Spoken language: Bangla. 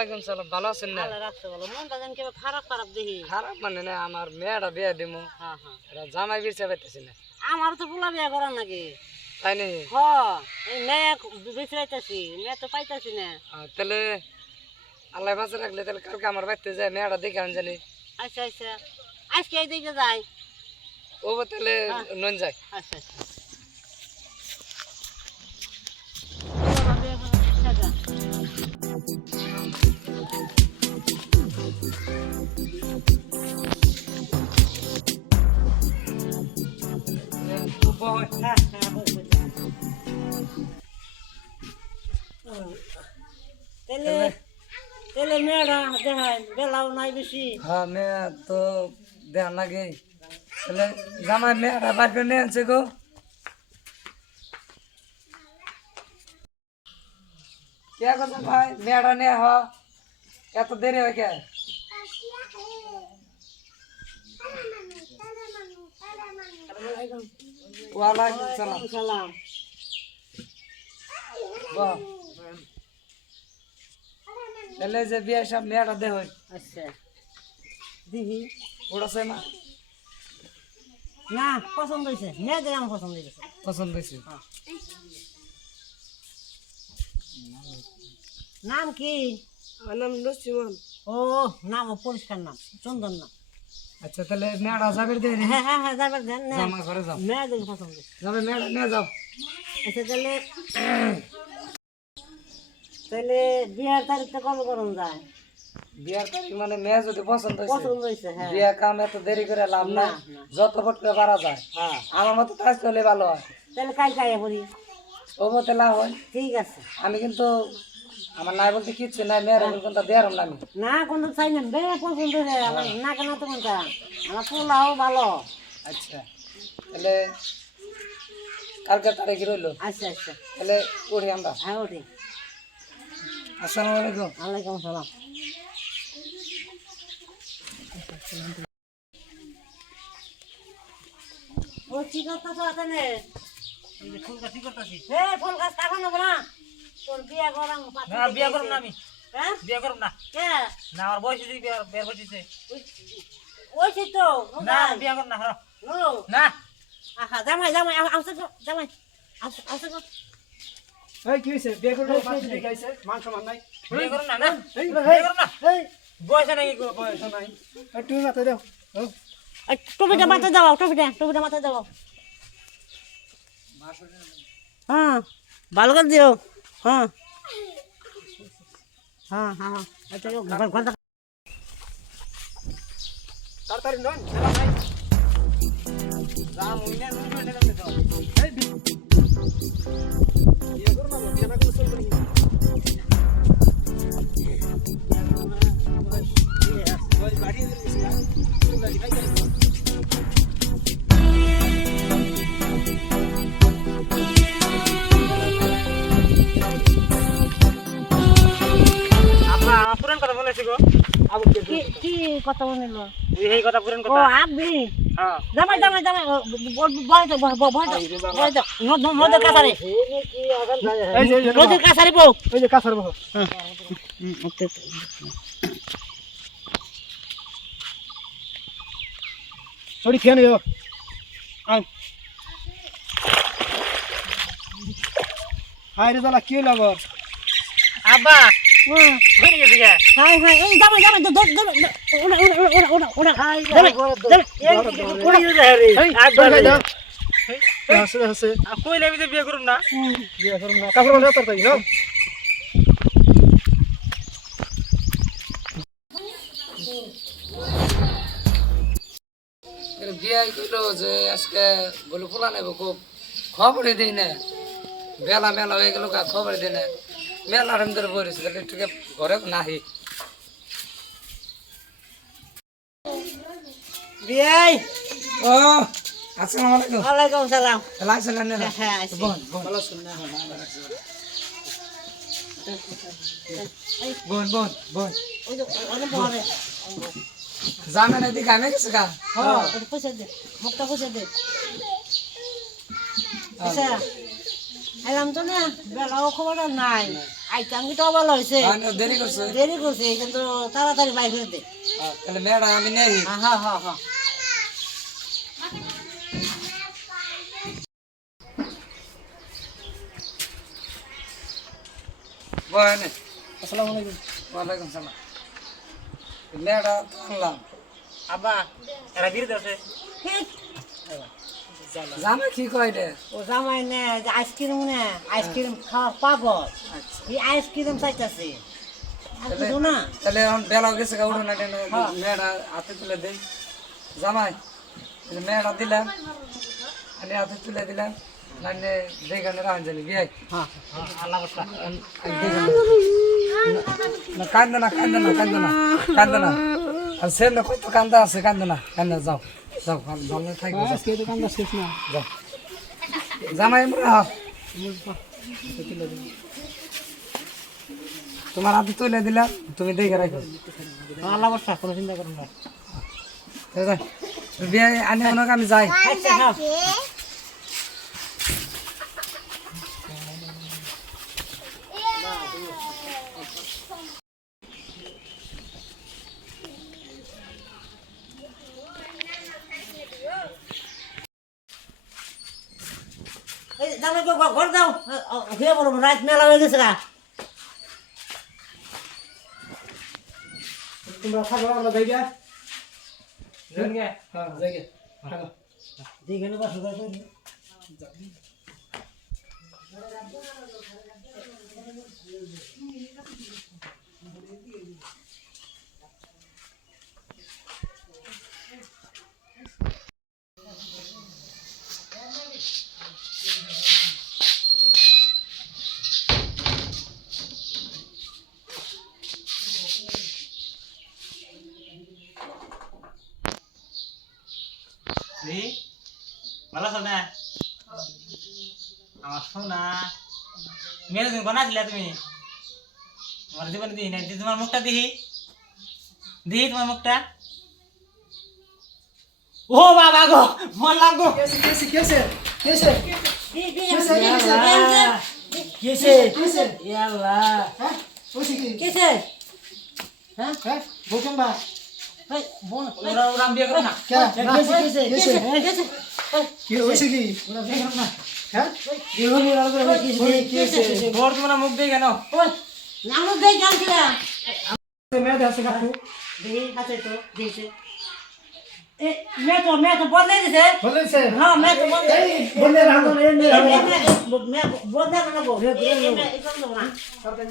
ওয়ালাইকুম সালাম, ভালো আছেন না? আল্লাহ রাখছে ভালো। মনটা যেন কেবল খারাপ খারাপ দেখি। খারাপ মানে না, আমার মেয়েটা বিয়ে দিমু, হ্যাঁ হ্যাঁ, এটা জামাই বিরছে পাইতেছি না। আমার তো পোলা বিয়া করার নাকি। তাই নি? হ, এই মেয়ে বেচরাইতেছি, মেয়ে তো পাইতেছি না। তাহলে আল্লাহ বাঁচা রাখলে তাহলে কালকে আমার বাড়িতে যায় মেয়েটা দেখে আন জানি। আচ্ছা আচ্ছা, আজকে এই দিকে যাই। ও তাহলে নন যায়। আচ্ছা আচ্ছা, পোলা বিয়া করার ইচ্ছা যা। হ্যাঁ হ্যাঁ, বলছি। তাহলে তাহলে মেয়েরা দেখায় বেলাও নাই বেশি। হ্যাঁ, মেয়ে তো দেখার লাগে। তাহলে জামাই মেয়েটা বাড়ি করে নিয়ে আনছে গো। কে কথা ভাই, মেয়েটা নিয়ে হ, এত দেরি হয় কে? ওয়ালাইকুম সালাম। সালাম। বাহ, তাহলে যে বিয়ে সব মেয়েটা দেহ আচ্ছা, দেখি। ওড়াছে না? না, পছন্দ হয়েছে, মেয়ে দেখে আমার পছন্দ হয়েছে। পছন্দ হয়েছে? নাম কি? আমার নাম লক্ষ্মণ। ও, নাম পরিষ্কার নাম, চন্দন নাম। আচ্ছা, তাহলে মেয়েটা যাবে দে। হ্যাঁ হ্যাঁ হ্যাঁ, যাবার দেন না, জামা ঘরে যাও, মেয়ে দেখে পছন্দ হয়েছে। যাবে মেয়েটা নিয়ে যাও। আচ্ছা, তাহলে তাহলে বিয়ের তারিখটা কবে করুন যায়? বিয়ার তারিখ মানে মেয়ে যদি পছন্দ হয়েছে, পছন্দ হয়েছে, হ্যাঁ। বিয়া কাম এত দেরি করে লাভ না, যত ফট করে পারা যায়। হ্যাঁ, আমার মতো কাজ করলে ভালো হয়। তাহলে কাই কাই করি। ও মতে লাভ হয়। ঠিক আছে। আমি কিন্তু আমার নাই বলতে কিচ্ছু নাই, মেয়ের কিন্তু দেয়ার না আমি। না, কোনো চাই না, বে পছন্দ হয়েছে আমার, না কেন তো কোনটা আমার পোলাও ভালো। আচ্ছা, তাহলে কালকে তারিখ রইলো। আচ্ছা আচ্ছা, তাহলে উঠি আমরা। হ্যাঁ ওঠি। আসসালামু আলাইকুম। ওয়ালাইকুম সালাম। ও কি করতেছো এখানে? ফুল গাছ করতেছি। হে, ফুল গাছ কাটা নেবো না, তোর বিয়া করাম। না, বিয়া করব না আমি। হ্যাঁ, বিয়া করব না। কে? না, আমার বয়স হয়েছে, বিয়া করতেছে। ওইছি তো না, বিয়া করব না। নো না, আহা, জামাই জামাই আসো গো, জামাই আসো গো। এই কি হইছে? বিয়ে করে পাঁচ দিন গাইছে, মান সম্মান নাই। বিয়া করব না। না, এই বিয়া করব না। এই বয়স নাই কি বয়স নাই। এই তুমি মাথায় দাও। ও এই টুপিটা মাথায় দাও, টুপিটা মাথায় দাও। হ্যাঁ, ভালো করে দিও। হ্যাঁ হ্যাঁ হ্যাঁ হ্যাঁ, আচ্ছা ঘর তাড়াতাড়ি নন, খেলা নাই। রাম হইনা নুন এটা তো। এই বিয়ে করো না, বিয়ে না করলে চলবে না। ওই বাড়ি দিয়েছি না, তুমি বাড়ি খাইতে না। আপা পুরান কথা বলেছি গো। আবু কি কি কথা বলিল? এই কথা পুরান ও কথা। আবি হ্যাঁ, জামাই জামাই জামাই বয় তো নদীর কাছারে, এই যে নদীর কাছারে বউ। এই যে কাছার বহ। সরি খেয়ে নিও। আয়। হায় রে জালা কি হইলো আবার? আব্বা বেরিয়ে গেছে গে। হাই হাই, এই জামাই জামাই ওনা হাই জামাই কই যায় রে? আব্বা খাই দাও। হাসে হাসে কইলে আমি তো বিয়ে করব না। বিয়ে করুম না। কাপড় বাঁধা তাড়াতাড়ি নাও। বিয়ে কইলো যে আজকে বলে ফুলা নেব, খুব খবরই দিই না। বেলা মেলা হয়ে গেল, খবরই দিই না। মেলা টাইম ধরে পড়েছিল, একটু ঘরে নাহি। বিয়াই। ও আসসালামু আলাইকুম। ওয়ালাইকুম সালাম। লাগছে না? হ্যাঁ, আছে। বোন বোন বোন বোন বোন ওই তো অনেক বড়। জামেন এদিকে আমি গেছে গা। হ্যাঁ, ওটা পয়সা দে, মুখটা পয়সা দে। আচ্ছা, এলাম তো না, বেলাও খবর নাই। আইতে আমি তো ভালো হয়েছে দেরি করছে দেরি করছে কিন্তু তাড়াতাড়ি বাইর করে দে তাহলে মেয়েটা আমি নেই হ্যাঁ হ্যাঁ হ্যাঁ বয়নে আসসালামু আলাইকুম। ওয়ালাইকুম সালাম মেয়েটা তো আনলাম আব্বা এরা বিরুদ্ধে আছে। জামা কি কয় রে ও জামাই নে আইসক্রিম নে আইসক্রিম খাওয়া পাগল এই আইসক্রিম চাইতেছে আর কিছু না তাহলে এখন বেলা গেছে গা উঠো না কেন মেয়েটা হাতে তুলে দেন জামাই মেয়েটা দিলাম আমি হাতে তুলে দিলাম মানে যেখানে রাখেন জানি বিয়ে হ্যাঁ আল্লাহ বসা কান্দে না কান্দে না কান্দে না কান্দে না আর ছেলে কত কান্দা আছে কান্দে না কান্দে যাও যাও ভালো থাকবে যাও। আজকে দোকানটা শেষ না। যাও জামাই মরা তোমার হাতে তুলে দিলাম তুমি দেখে রাখো আল্লাহ বসা কোনো চিন্তা করুন না বিয়ে আনি মনে আমি যাই আচ্ছা হ্যাঁ এই জামাই কো ঘর দাও হয়ে বড় রাত মেলা হয়ে গেছে গা তোমরা খাবো আমরা যাই গিয়া। হ্যাঁ যাই গিয়া। খাবো। দেখে নেবা সুগার ভালো আছো না আমার শোনা মেয়ে তুমি বানাইছিলে তুমি আমার জীবনে দিই নাই তোমার মুখটা দিহি দিহি তোমার মুখটা ও বাবা গো মরলাম গো কেসে কেসে কেসে কিসে কেসে ইয়াল্লা হ্যাঁ ওসি কি কিসে হ্যাঁ হ্যাঁ বলছেন বা এই বোন ওরা ওরা বিয়ে করো না কে কিসে কিসে কিসে কিসে কি ওসি কি ওরা বিয়ে করো না হ্যাঁ বিহন ওরা করে কিসে কিসে ওর তোমার মুখ দিয়ে কেন ওই নাম দেই জানছিলা মেয়ে আছে কাকু দেখি আছে তো দিছে এ मैं तो बोल नहीं दिसे বলেছে हां मैं तो बोल এই বলে রাখো এই মেয়ে मैं बोल ना बोल मैं एकदम ना সরকার